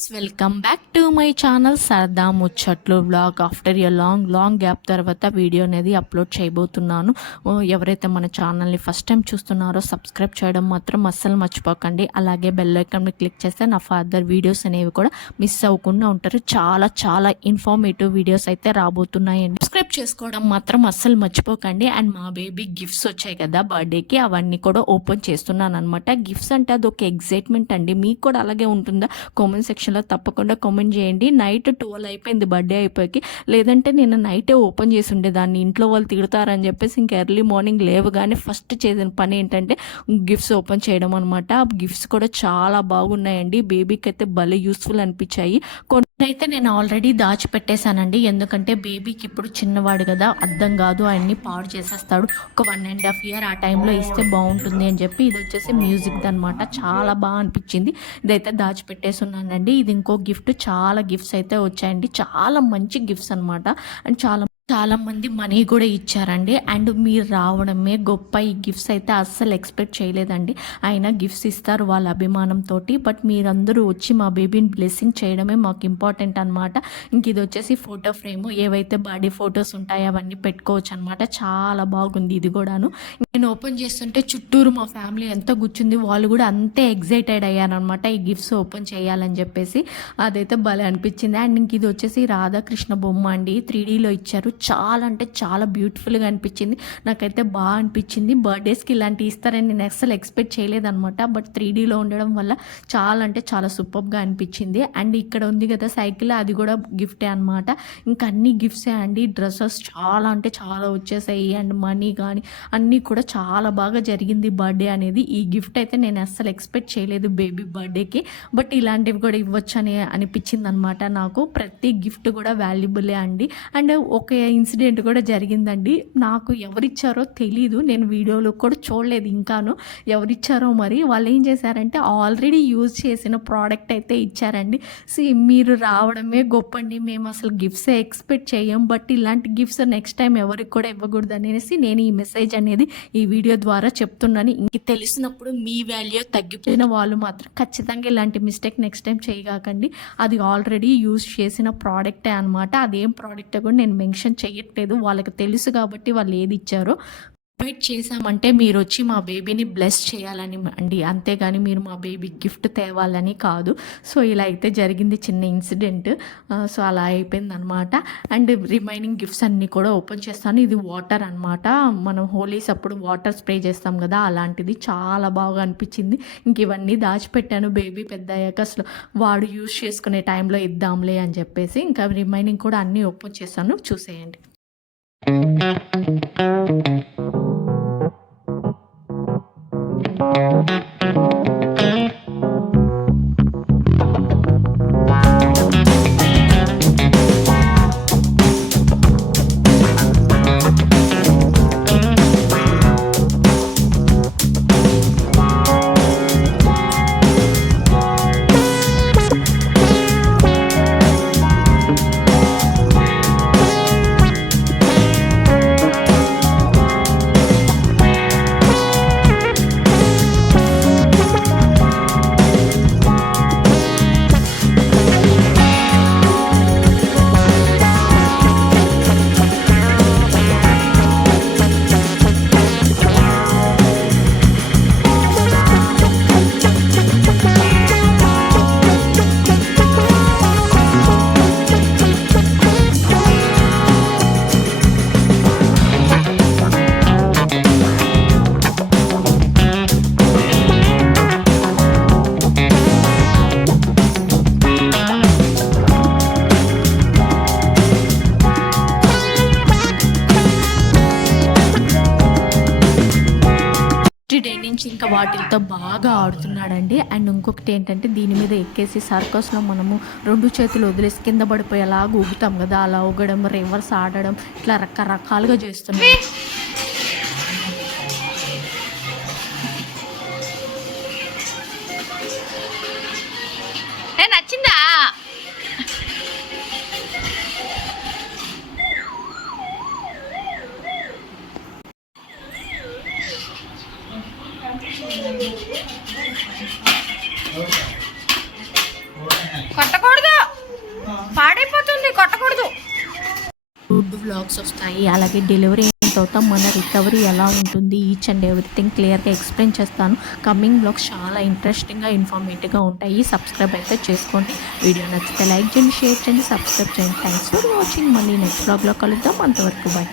Friends, welcome back to my channel సరదా ముచ్చట్లు vlog. After a long gap తర్వాత video అనేది అప్లోడ్ చేయబోతున్నాను. ఎవరైతే మన ఛానల్ని ఫస్ట్ టైం చూస్తున్నారో సబ్స్క్రైబ్ చేయడం మాత్రం అస్సలు మర్చిపోకండి. అలాగే బెల్ ఐకాన్ని క్లిక్ చేస్తే నా ఫర్దర్ వీడియోస్ అనేవి కూడా మిస్ అవ్వకుండా ఉంటారు. చాలా ఇన్ఫర్మేటివ్ వీడియోస్ అయితే రాబోతున్నాయండి. సబ్స్క్రైబ్ చేసుకోవడం మాత్రం అస్సలు మర్చిపోకండి. అండ్ మా బేబీ గిఫ్ట్స్ వచ్చాయి కదా బర్త్డేకి, అవన్నీ కూడా ఓపెన్ చేస్తున్నాను అనమాట. గిఫ్ట్స్ అంటే అదొక ఎగ్జైట్మెంట్ అండి. మీకు కూడా అలాగే ఉంటుందా? కామెంట్ సెక్షన్లో తప్పకుండా కామెంట్ చేయండి. నైట్ 12 అయిపోయింది బర్త్డే అయిపోయి. లేదంటే నేను నైటే ఓపెన్ చేసి ఉండేదాన్ని, ఇంట్లో వాళ్ళు తిడతారని చెప్పేసి ఇంక ఎర్లీ మార్నింగ్ లేవగానే ఫస్ట్ చేసిన పని ఏంటంటే గిఫ్ట్స్ ఓపెన్ చేయడం అనమాట. ఆ గిఫ్ట్స్ కూడా చాలా బాగున్నాయండి. బేబీకి అయితే భలే యూస్ఫుల్ అనిపించాయి. అయితే నేను ఆల్రెడీ దాచిపెట్టేశానండి, ఎందుకంటే బేబీకి ఇప్పుడు చిన్నవాడు కదా, అర్థం కాదు, ఆయన్ని పాడు చేసేస్తాడు. ఒక 1.5 year ఆ టైంలో ఇస్తే బాగుంటుంది అని చెప్పి ఇది వచ్చేసి మ్యూజిక్ అనమాట. చాలా బాగా అనిపించింది. ఇదైతే దాచిపెట్టేస్తున్నానండి. ఇది ఇంకో గిఫ్ట్. చాలా గిఫ్ట్స్ అయితే వచ్చాయండి, చాలా మంచి గిఫ్ట్స్ అనమాట. అండ్ చాలా మంది మనీ కూడా ఇచ్చారండి. అండ్ మీరు రావడమే గొప్ప. ఈ గిఫ్ట్స్ అయితే అస్సలు ఎక్స్పెక్ట్ చేయలేదండి. అయినా గిఫ్ట్స్ ఇస్తారు వాళ్ళ అభిమానంతో. బట్ మీరందరూ వచ్చి మా బేబీని బ్లెస్సింగ్ చేయడమే మాకు ఇంపార్టెంట్ అనమాట. ఇంక ఇది వచ్చేసి ఫోటో ఫ్రేమ్. ఏవైతే బాడీ ఫొటోస్ ఉంటాయో అవన్నీ పెట్టుకోవచ్చు అనమాట. చాలా బాగుంది ఇది కూడాను. నేను ఓపెన్ చేస్తుంటే చుట్టూరు మా ఫ్యామిలీ ఎంత కూర్చుంది, వాళ్ళు కూడా అంతే ఎగ్జైటెడ్ అయ్యారనమాట ఈ గిఫ్ట్స్ ఓపెన్ చేయాలని చెప్పేసి. అదైతే భలే అనిపించింది. అండ్ ఇంక ఇది వచ్చేసి రాధాకృష్ణ బొమ్మ అండి, 3Dలో ఇచ్చారు. చాలా అంటే చాలా బ్యూటిఫుల్గా అనిపించింది. నాకైతే బాగా అనిపించింది. బర్త్డేస్కి ఇలాంటివి ఇస్తారని నేను అస్సలు ఎక్స్పెక్ట్ చేయలేదన్నమాట. బట్ 3Dలో ఉండడం వల్ల చాలా అంటే చాలా సూపర్గా అనిపించింది. అండ్ ఇక్కడ ఉంది కదా సైకిల్, అది కూడా గిఫ్టే అనమాట. ఇంకా అన్ని గిఫ్ట్సే అండి. డ్రెస్సెస్ చాలా అంటే చాలా వచ్చేసాయి. అండ్ మనీ కానీ అన్నీ కూడా చాలా బాగా జరిగింది బర్త్డే అనేది. ఈ గిఫ్ట్ అయితే నేను అస్సలు ఎక్స్పెక్ట్ చేయలేదు బేబీ బర్త్డేకి. బట్ ఇలాంటివి కూడా ఇవ్వచ్చు అని అనిపించింది అనమాట నాకు. ప్రతి గిఫ్ట్ కూడా వాల్యుబులే అండి. అండ్ ఒక ఇన్సిడెంట్ కూడా జరిగిందండి. నాకు ఎవరిచ్చారో తెలీదు, నేను వీడియోలో కూడా చూడలేదు ఇంకాను. ఎవరిచ్చారో మరి. వాళ్ళు ఏం చేశారంటే ఆల్రెడీ యూజ్ చేసిన ప్రోడక్ట్ అయితే ఇచ్చారండి. మీరు రావడమే గొప్పండి, మేము అసలు గిఫ్ట్సే ఎక్స్పెక్ట్ చేయం. బట్ ఇలాంటి గిఫ్ట్స్ నెక్స్ట్ టైం ఎవరికి కూడా ఇవ్వకూడదు అనేసి నేను ఈ మెసేజ్ అనేది ఈ వీడియో ద్వారా చెప్తున్నాను. ఇంక తెలిసినప్పుడు మీ వాల్యూ తగ్గిపోయిన వాళ్ళు మాత్రం ఖచ్చితంగా ఇలాంటి మిస్టేక్ నెక్స్ట్ టైం చేయగాకండి. అది ఆల్రెడీ యూజ్ చేసిన ప్రోడక్టే అనమాట. అదేం ప్రోడక్ట్ కూడా నేను మెన్షన్ చేయట్లేదు, వాళ్ళకి తెలుసు కాబట్టి వాళ్ళు ఏది ఇచ్చారో. ఇన్వైట్ చేశామంటే మీరు వచ్చి మా బేబీని బ్లెస్ చేయాలని అండి, అంతేగాని మీరు మా బేబీ గిఫ్ట్ తేవాలని కాదు. సో ఇలా అయితే జరిగింది చిన్న ఇన్సిడెంట్. సో అలా అయిపోయింది అనమాట. అండ్ రిమైనింగ్ గిఫ్ట్స్ అన్నీ కూడా ఓపెన్ చేస్తాను. ఇది వాటర్ అనమాట. మనం హోలీస్ అప్పుడు వాటర్ స్ప్రే చేస్తాం కదా, అలాంటిది. చాలా బాగా అనిపించింది. ఇంక ఇవన్నీ దాచిపెట్టాను. బేబీ పెద్ద అయ్యాక అసలు వాడు యూజ్ చేసుకునే టైంలో ఇద్దాంలే అని చెప్పేసి ఇంకా రిమైనింగ్ కూడా అన్నీ ఓపెన్ చేస్తాను, చూసేయండి. డే నుంచి ఇంకా వాటితో బాగా ఆడుతున్నాడండి. అండ్ ఇంకొకటి ఏంటంటే దీని మీద ఎక్కేసి సర్కస్లో మనము 2 చేతులు వదిలేసి కింద పడిపోయేలాగా ఊగుతాం కదా, అలా ఊగడం, రివర్స్ ఆడడం, ఇట్లా రకరకాలుగా చేస్తున్నాం. నచ్చిందా? కొట్ట ఫుడ్ వ్లాగ్స్ వస్తాయి. అలాగే డెలివరీ అయిన తర్వాత మన రికవరీ ఎలా ఉంటుంది, ఈచ్ అండ్ ఎవ్రీథింగ్ క్లియర్‌గా ఎక్స్‌ప్లెయిన్ చేస్తాను. కమింగ్ వ్లాగ్స్ చాలా ఇంట్రెస్టింగ్‌గా, ఇన్ఫర్మేటివ్‌గా ఉంటాయి. సబ్స్క్రైబ్ అయితే చేసుకోండి. వీడియో నచ్చితే లైక్ చేయండి, షేర్ చేయండి, సబ్స్క్రైబ్ చేయండి. Thanks for watching. మళ్ళీ నెక్స్ట్ వ్లాగ్‌లో కలుద్దాం. అంతవరకు బాయ్.